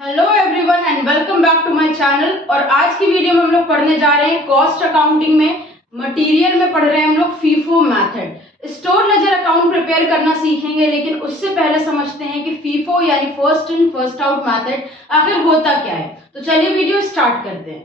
Hello everyone and welcome back to my channel. और आज की वीडियो में हम लोग पढ़ने जा रहे हैं कॉस्ट अकाउंटिंग में मटेरियल में पढ़ रहे हैं हम लोग FIFO method. Store ledger account prepare करना सीखेंगे, लेकिन उससे पहले समझते हैं कि फीफो यानी first in first out method आखिर होता क्या है। तो चलिए वीडियो स्टार्ट करते हैं।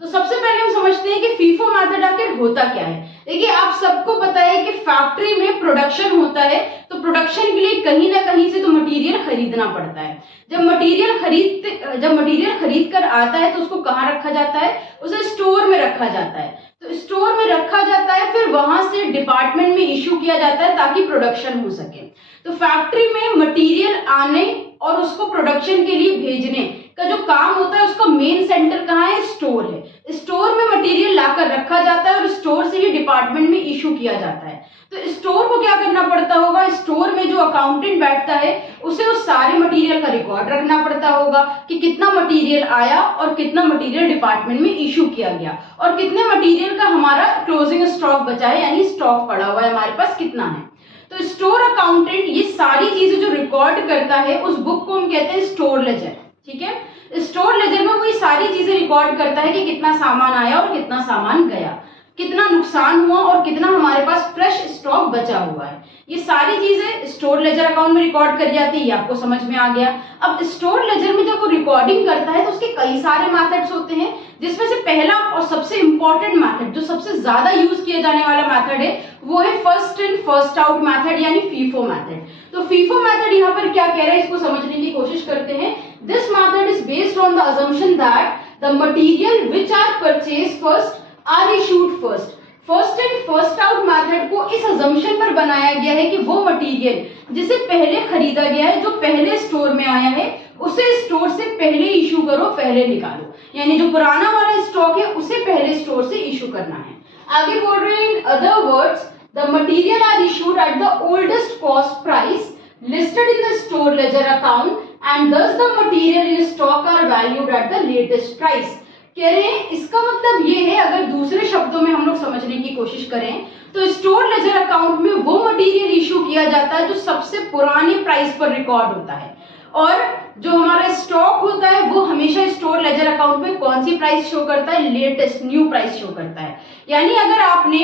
तो सबसे पहले हम समझते हैं कि फीफो मेथड आखिर होता क्या है। देखिए, आप सबको पता है कि फैक्ट्री में प्रोडक्शन होता है, तो प्रोडक्शन के लिए कहीं ना कहीं से तो मटेरियल खरीदना पड़ता है। जब मटेरियल खरीद कर आता है तो उसको कहाँ रखा जाता है? उसे स्टोर में रखा जाता है। तो स्टोर में रखा जाता है, फिर वहां से डिपार्टमेंट में इश्यू किया जाता है ताकि प्रोडक्शन हो सके। तो फैक्ट्री में मटेरियल आने और उसको प्रोडक्शन के लिए भेजने का जो काम होता है, उसका मेन सेंटर कहाँ है? स्टोर है। स्टोर में मटेरियल लाकर रखा जाता है और स्टोर से ही डिपार्टमेंट में इशू किया जाता है। तो स्टोर को क्या करना पड़ता होगा? स्टोर में जो अकाउंटेंट बैठता है उसे उस सारे मटेरियल का रिकॉर्ड रखना पड़ता होगा कि कितना मटेरियल आया और कितना मटेरियल डिपार्टमेंट में इशू किया गया और कितने मटेरियल का हमारा क्लोजिंग स्टॉक बचा है, यानी स्टॉक पड़ा हुआ है हमारे पास कितना है। तो स्टोर अकाउंटेंट ये सारी चीजें जो रिकॉर्ड करता है, उस बुक को हम कहते हैं स्टोर लेजर। ठीक है, स्टोर लेजर में वो ये सारी चीजें रिकॉर्ड करता है कि कितना सामान आया और कितना सामान गया, कितना नुकसान हुआ और कितना हमारे पास फ्रेश स्टॉक बचा हुआ है। ये सारी चीजें स्टोर लेजर अकाउंट में रिकॉर्ड कर जाती है। ये आपको समझ में आ गया। अब स्टोर लेजर में जब वो रिकॉर्डिंग करता है तो उसके कई सारे मेथड्स होते हैं, जिसमें से पहला और सबसे इंपॉर्टेंट मेथड, जो सबसे ज्यादा यूज किया जाने वाला मेथड है, वो है first in first out method यानी फीफो मेथड। तो फीफो मेथड यहाँ पर क्या कह रहा है, इसको समझने की कोशिश करते हैं। This method is based on the assumption that the material which are purchased first are issued first। First in first out method को इस assumption पर बनाया गया है कि वो मटेरियल जिसे पहले खरीदा गया है, जो पहले स्टोर में आया है, उसे स्टोर से पहले इशू करो, पहले निकालो। यानी जो पुराना वाला स्टॉक है उसे पहले स्टोर से इशू करना है। आगे बोल रहे हैं, in other words the material are issued at the oldest cost price listed in the store ledger account and thus the material in stock are valued at the latest price। कह रहे हैं, इसका मतलब ये है, अगर दूसरे शब्दों में हम लोग समझने की कोशिश करें तो स्टोर लेजर अकाउंट में वो मटेरियल इशू किया जाता है जो सबसे पुराने प्राइस पर रिकॉर्ड होता है, और जो हमारा स्टॉक होता है वो हमेशा स्टोर लेजर अकाउंट में कौन सी प्राइस शो करता है? लेटेस्ट न्यू प्राइस शो करता है। यानी अगर आपने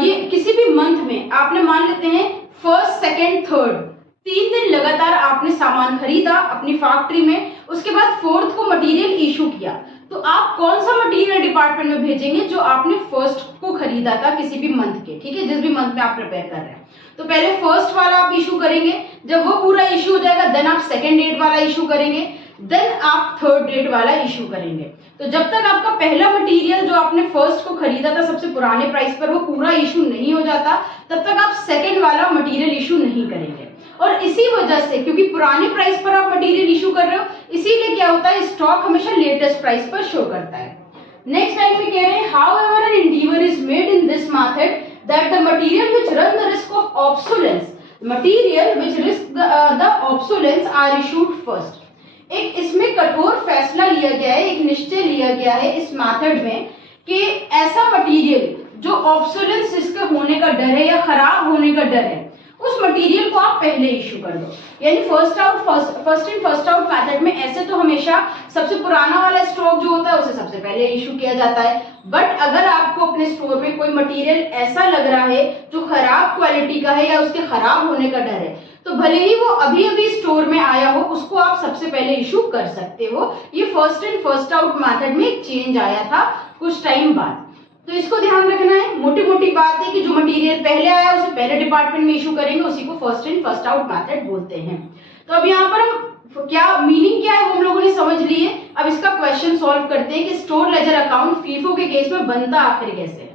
ये किसी भी मंथ में आपने मान लेते हैं फर्स्ट सेकेंड थर्ड 3 दिन लगातार आपने सामान खरीदा अपनी फैक्ट्री में, उसके बाद फोर्थ को मटेरियल इशू किया, तो आप कौन सा मटेरियल डिपार्टमेंट में भेजेंगे? जो आपने फर्स्ट को खरीदा था किसी भी मंथ के, ठीक है, जिस भी मंथ में आप प्रिपेयर कर रहे हैं। तो पहले फर्स्ट वाला आप इशू करेंगे, जब वो पूरा इशू हो जाएगा देन आप सेकेंड डेट वाला इशू करेंगे, देन आप थर्ड डेट वाला इशू करेंगे। तो जब तक आपका पहला मटेरियल जो आपने फर्स्ट को खरीदा था सबसे पुराने प्राइस पर वो पूरा इशू नहीं हो जाता, तब तक आप सेकेंड वाला मटेरियल इशू नहीं करेंगे। और इसी वजह से, क्योंकि पुराने प्राइस पर आप मटेरियल इशू कर रहे हो, इसीलिए क्या होता है, स्टॉक हमेशा लेटेस्ट प्राइस पर शो करता है। नेक्स्ट लाइन में कह रहे हैं, however an endeavour is made in this method that the material which run the risk of obsolescence are issued first. एक इसमें कठोर फैसला लिया गया है, एक निश्चय लिया गया है इस मेथड में कि ऐसा मटेरियल जो ऑब्सोलेंस जिसके होने का डर है या खराब होने का डर है, उस मटेरियल को आप पहले इशू कर दो। यानी first in first out method में ऐसे तो हमेशा सबसे पुराना वाला स्टॉक जो होता है उसे सबसे पहले इशू किया जाता है, बट अगर आपको अपने स्टोर में कोई मटेरियल ऐसा लग रहा है जो खराब क्वालिटी का है या उसके खराब होने का डर है, तो भले ही वो अभी अभी स्टोर में आया हो, उसको आप सबसे पहले इशू कर सकते हो। ये first in first out method में चेंज आया था कुछ टाइम बाद, तो इसको ध्यान रखना है। मोटी मोटी बात है कि जो मटेरियल पहले आया उसे पहले डिपार्टमेंट में इशू करेंगे, उसी को first in first out method बोलते हैं। तो अब यहाँ पर हम क्या मीनिंग क्या है वो हम लोगों ने समझ लिए। अब इसका क्वेश्चन सॉल्व करते हैं कि स्टोर लेजर अकाउंट फीफो के केस में बनता आखिर कैसे है।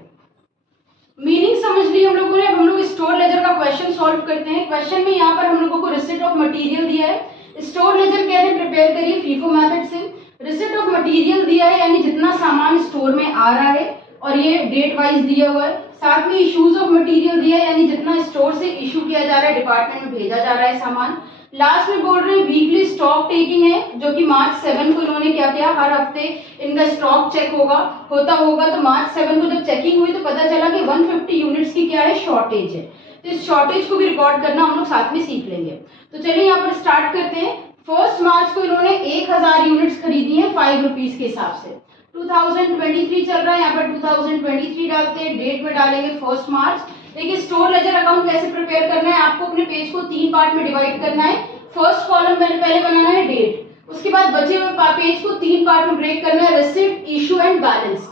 मीनिंग समझ ली हम लोगों ने, अब हम लोग स्टोर लेजर का क्वेश्चन सॉल्व करते हैं। क्वेश्चन में यहाँ पर हम लोगों को रिसिप्ट ऑफ मटेरियल दिया है। स्टोर लेजर कह रहे हैं प्रिपेयर करिए फीफो मेथड से। रिसिप्ट ऑफ मटेरियल दिया है, यानी जितना सामान स्टोर में आ रहा है, और ये डेट वाइज दिया हुआ है। साथ में इश्यूज ऑफ मटेरियल दिया है, यानी जितना स्टोर से इशू किया जा रहा है, डिपार्टमेंट में भेजा जा रहा है सामान। लास्ट में बोल रहे हैं वीकली स्टॉक टेकिंग है, जो कि मार्च 7 को इन्होंने क्या किया, हर हफ्ते इनका स्टॉक चेक होता होगा। तो मार्च 7 को जब चेकिंग हुई तो पता चला कि 150 यूनिट्स की क्या है, शॉर्टेज है। तो इस शॉर्टेज को भी रिकॉर्ड करना हम लोग साथ में सीख लेंगे। तो चलिए यहाँ पर स्टार्ट करते हैं। 1 मार्च को इन्होंने 1000 यूनिट्स खरीदी है 5 रुपीज के हिसाब से। 2023 चल रहा है, यहाँ पर 2023 डालते हैं, डेट में डालेंगे 1 मार्च। देखिए स्टोर लेजर अकाउंट कैसे प्रिपेयर करना है, आपको अपने पेज को 3 पार्ट में डिवाइड करना है। फर्स्ट कॉलम पहले बनाना है डेट, उसके बाद बचे हुए पेज को 3 पार्ट में ब्रेक करना है, रिसिप्ट, इशू एंड बैलेंस।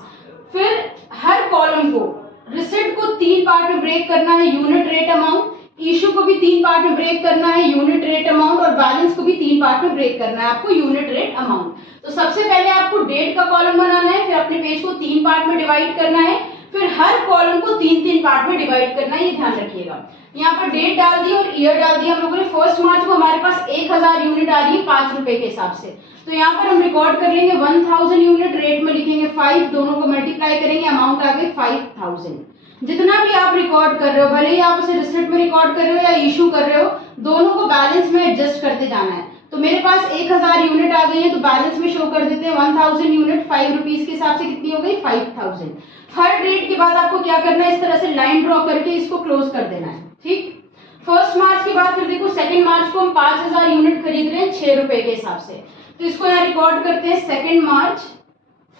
फिर हर कॉलम को, रिसिप्ट को 3 पार्ट में ब्रेक करना है, यूनिट रेट अमाउंट, इशू को भी 3 पार्ट में ब्रेक करना है, यूनिट रेट अमाउंट, और बैलेंस को भी 3 पार्ट में ब्रेक करना है आपको, यूनिट रेट अमाउंट। तो सबसे पहले आपको डेट का कॉलम बनाना है, फिर अपने पेज को 3 पार्ट में डिवाइड करना है, फिर हर कॉलम को 3-3 पार्ट में डिवाइड करना है, ये ध्यान रखिएगा। यहाँ पर डेट डाल दी और ईयर डाल दिया हम लोगों ने। 1 मार्च को हमारे पास 1000 यूनिट आ रही है 5 रुपए के हिसाब से, तो यहाँ पर हम रिकॉर्ड कर लेंगे 1000 यूनिट, रेट में लिखेंगे 5, दोनों को मल्टीप्लाई करेंगे, अमाउंट आ गई 5000। जितना भी आप रिकॉर्ड कर रहे हो, भले ही आप उसे रिसिप्ट में रिकॉर्ड कर रहे हो या इशू कर रहे हो, दोनों को बैलेंस में एडजस्ट करते जाना है। तो मेरे पास 1000 यूनिट आ गई है, तो बैलेंस में शो कर देते हैं 1000 यूनिट 5 रुपीज के हिसाब से कितनी हो गई 5000। हर डेट के बाद आपको क्या करना है, इस तरह से लाइन ड्रॉ करके इसको क्लोज कर देना है, ठीक। 1 मार्च के बाद फिर देखो 2 मार्च को हम 5000 यूनिट खरीद रहे हैं 6 रुपए के हिसाब से, तो इसको यहाँ रिकॉर्ड करते हैं। 2 मार्च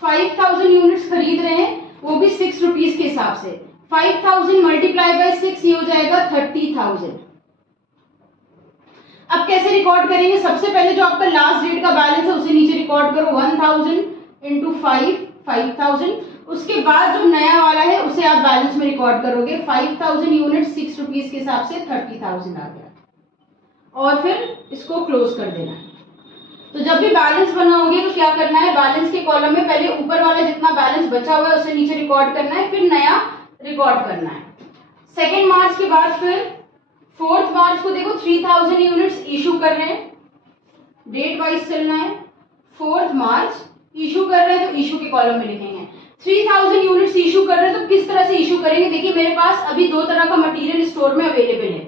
5000 यूनिट्स खरीद रहे हैं, वो भी 6 रुपीज के हिसाब से। 5000 मल्टीप्लाई बाय 6, ये हो जाएगा 30000। अब कैसे रिकॉर्ड करेंगे, सबसे पहले जो आपका लास्ट डेट का बैलेंस है उसे नीचे रिकॉर्ड करो, 1000 इंटू 5, 5000। उसके बाद जो नया वाला है उसे आप बैलेंस में रिकॉर्ड करोगे। 5000 यूनिट 6 रुपीज के हिसाब से 30000 आ गया, और फिर इसको क्लोज कर देना है। तो जब भी बैलेंस बनाओगे तो क्या करना है, बैलेंस के कॉलम में पहले ऊपर वाला जितना बैलेंस बचा हुआ है उसे नीचे रिकॉर्ड करना है, फिर नया रिकॉर्ड करना है। 2 मार्च के बाद फिर 4 मार्च को देखो 3000 यूनिट्स इशू कर रहे हैं, डेट वाइज चलना है। 4 मार्च इशू कर रहे हैं तो इशू के कॉलम में लिखेंगे। 3000 यूनिट्स इशू कर रहे हैं तो किस तरह से इशू करेंगे, देखिए मेरे पास अभी 2 तरह का मटेरियल स्टोर में अवेलेबल है,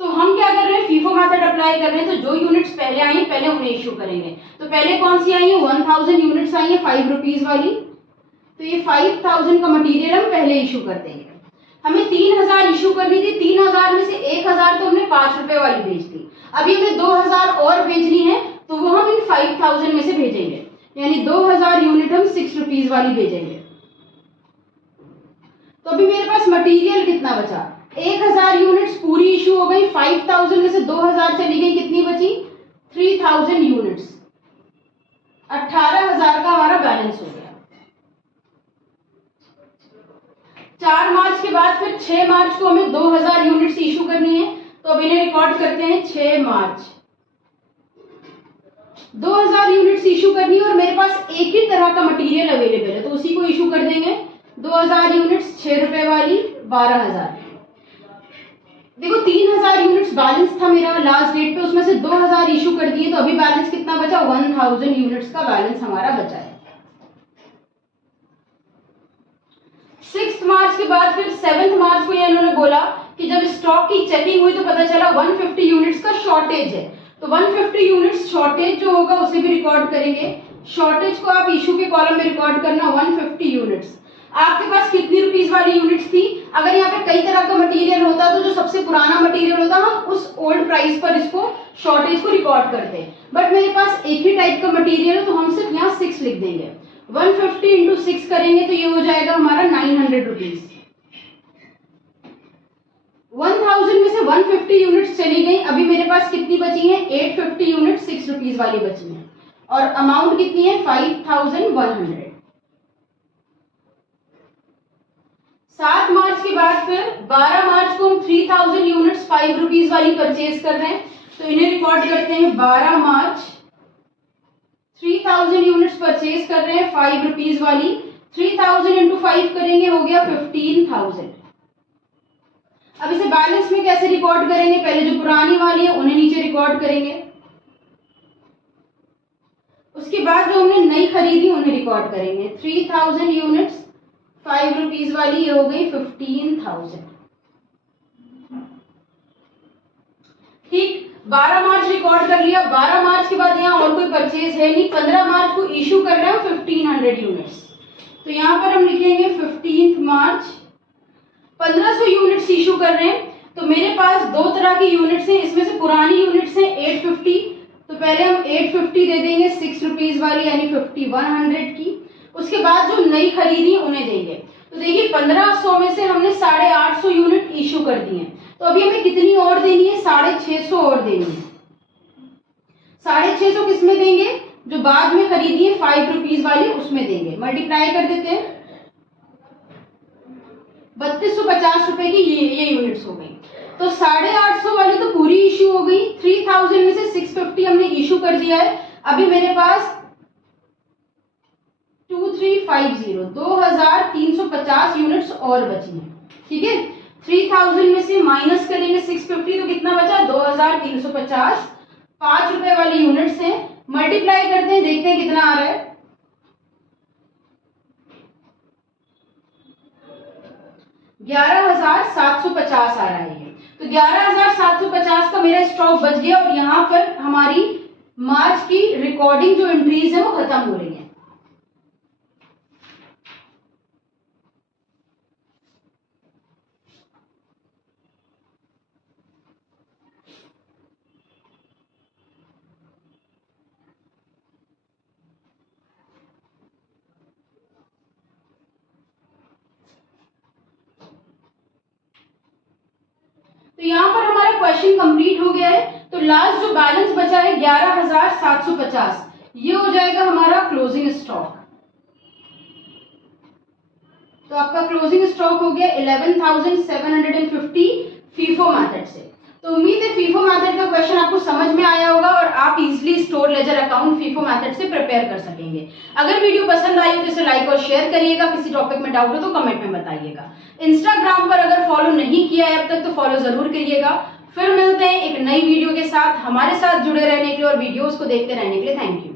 तो हम क्या कर रहे हैं, फीफो मेथड अप्लाई कर रहे हैं। तो जो यूनिट्स पहले आई हैं पहले उन्हें इशू करेंगे। तो पहले कौन सी आई है, 1000 यूनिट्स आई है 5 रुपीज वाली, तो ये 5000 का मटेरियल हम पहले इशू कर देंगे। हमें 3000 इशू करनी थी, 3000 में से 1000 तो हमने 5 रुपए वाली भेज दी, अभी हमें 2000 और भेजनी है, तो वो हम इन 5000 में से भेजेंगे, यानी 2000 यूनिट हम 6 रुपीज वाली भेजेंगे। तो अभी मेरे पास मटेरियल कितना बचा, 1000 यूनिट्स पूरी इशू हो गई, 5000 में से 2000 चली गई, कितनी बची 3000 यूनिट्स, 18000 का हमारा बैलेंस हो गया। 4 मार्च के बाद फिर 6 मार्च को हमें 2000 यूनिट्स इशू करनी है, तो अब इन्हें रिकॉर्ड करते हैं। 6 मार्च 2000 यूनिट्स इशू करनी है, और मेरे पास एक ही तरह का मटेरियल अवेलेबल है, तो उसी को इशू कर देंगे। 2000 यूनिट्स 6 रुपए वाली 12000। देखो 3000 यूनिट्स बैलेंस था मेरा लास्ट डेट पे, उसमें से 2000 इशू कर दिए, तो अभी बैलेंस कितना बचा, 1000 यूनिट्स का बैलेंस हमारा बचा है। 6 मार्च के बाद फिर 7 मार्च को ये इन्होंने बोला कि जब स्टॉक की चेकिंग हुई तो पता चला 150 यूनिट्स का शॉर्टेज है, तो 150 यूनिट्स शॉर्टेज जो होगा उसे भी रिकॉर्ड करेंगे। शॉर्टेज को आप इशू के कॉलम में रिकॉर्ड करना, 150 यूनिट्स। आपके पास कितनी रुपीस वाली यूनिट्स थी, अगर यहाँ पे कई तरह का मटेरियल होता तो जो सबसे पुराना मटेरियल होता हम उस ओल्ड प्राइस पर इसको शॉर्टेज को रिकॉर्ड करते हैं, बट मेरे पास एक ही टाइप का मटेरियल है तो हम सिर्फ यहाँ 6 लिख देंगे। 150 इंटू 6 करेंगे तो ये हो जाएगा हमारा 900 रुपीज। 1000 में से 150 यूनिट्स चली गई, अभी मेरे पास कितनी बची है, 850 यूनिट 6 रुपीज वाली बची है, और अमाउंट कितनी है 5100। 7 मार्च के बाद फिर 12 मार्च को हम 3000 यूनिट्स 5 रुपीज वाली परचेज कर रहे हैं, तो इन्हें रिकॉर्ड करते हैं। 12 मार्च 3000 यूनिट्स परचेज कर रहे हैं 5 रुपीज वाली, 3000 इंटू 5 करेंगे, हो गया 15000। अब इसे बैलेंस में कैसे रिकॉर्ड करेंगे, पहले जो पुरानी वाली है उन्हें नीचे रिकॉर्ड करेंगे, उसके बाद जो हमने नई खरीदी उन्हें रिकॉर्ड करेंगे। 3000 यूनिट्स 5 रुपीज वाली, ये हो गई 15000। ठीक, 12 मार्च रिकॉर्ड कर लिया। 12 मार्च के बाद यहाँ और कोई परचेज है नहीं। 15 मार्च को इशू कर रहे हैं 1500 यूनिट्स, तो यहाँ पर हम लिखेंगे 15 मार्च 1500 यूनिट्स इशू कर रहे हैं। तो मेरे पास दो तरह की यूनिट्स हैं, इसमें से पुरानी यूनिट्स हैं 850, तो पहले हम 850 दे देंगे 6 रुपीज वाली यानी 5100 की। उसके बाद जो नई खरीदी है उन्हें देंगे। तो देखिए 1500 में से हमने 850 यूनिट इशू कर दी है, तो अभी हमें कितनी और देनी है, 650 और देनी है। 650 किस में देंगे, जो बाद में खरीदी है 5 रुपीज वाली उसमें देंगे। मल्टीप्लाई कर देते हैं, 3250 रुपए की ये यूनिट्स हो गई। तो 850 वाली तो पूरी इशू हो गई, 3000 में से 650 हमने इशू कर दिया है। अभी मेरे पास 2350 यूनिट्स और बची हैं, ठीक है। 3000 में से माइनस करेंगे 650 तो कितना बचा, 2350। 5 रुपए वाली यूनिट्स हैं, मल्टीप्लाई करते हैं, देखते हैं कितना आ रहा है। 11,750 आ रहा है ये। तो 11,750 का मेरा स्टॉक बच गया और यहाँ पर हमारी मार्च की रिकॉर्डिंग जो एंट्रीज है वो खत्म हो रही है। तो यहाँ पर हमारा क्वेश्चन कंप्लीट हो गया है। तो लास्ट जो बैलेंस बचा है 11,750, ये हो जाएगा हमारा क्लोजिंग स्टॉक। तो आपका क्लोजिंग स्टॉक हो गया 11,750 फीफो मेथड से। तो उम्मीद है फीफो मेथड का क्वेश्चन आपको समझ में आया होगा और आप easily store ledger account FIFO method से प्रिपेयर कर सकेंगे। अगर वीडियो पसंद आई हो तो इसे लाइक और शेयर करिएगा, किसी टॉपिक में डाउट हो तो कमेंट में बताइएगा। इंस्टाग्राम पर अगर फॉलो नहीं किया है अब तक तो फॉलो जरूर करिएगा। फिर मिलते हैं एक नई वीडियो के साथ। हमारे साथ जुड़े रहने के लिए और वीडियोस को देखते रहने के लिए थैंक यू।